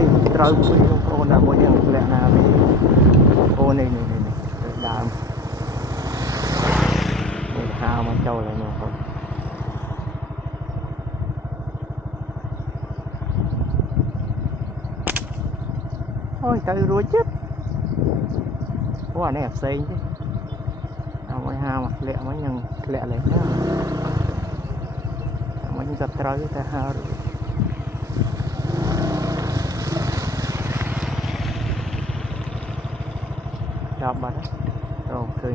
ơi trời ơi con là mỗi nhân lẹ nào đi ô này đàm hao mà trâu lại nữa không ôi trời ruồi chết quá này ép xây chứ mỗi hao mà lẹ mấy nhân lẹ lại nữa mấy nhân giật trời ta hao rồi chọc bà đó rồi cười